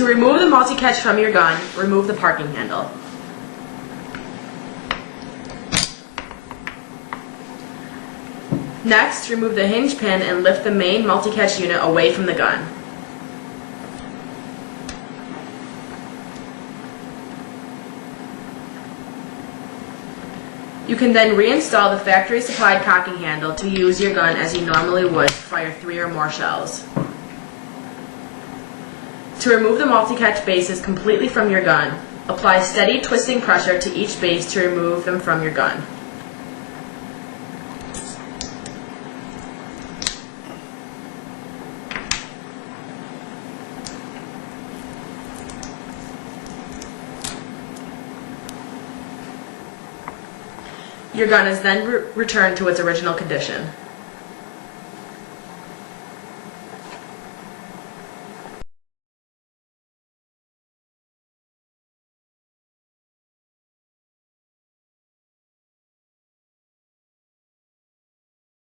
To remove the MultiCatch from your gun, remove the parking handle. Next, remove the hinge pin and lift the main MultiCatch unit away from the gun. You can then reinstall the factory-supplied cocking handle to use your gun as you normally would to fire 3 or more shells. To remove the MultiCatch bases completely from your gun, apply steady twisting pressure to each base to remove them from your gun. Your gun is then returned to its original condition.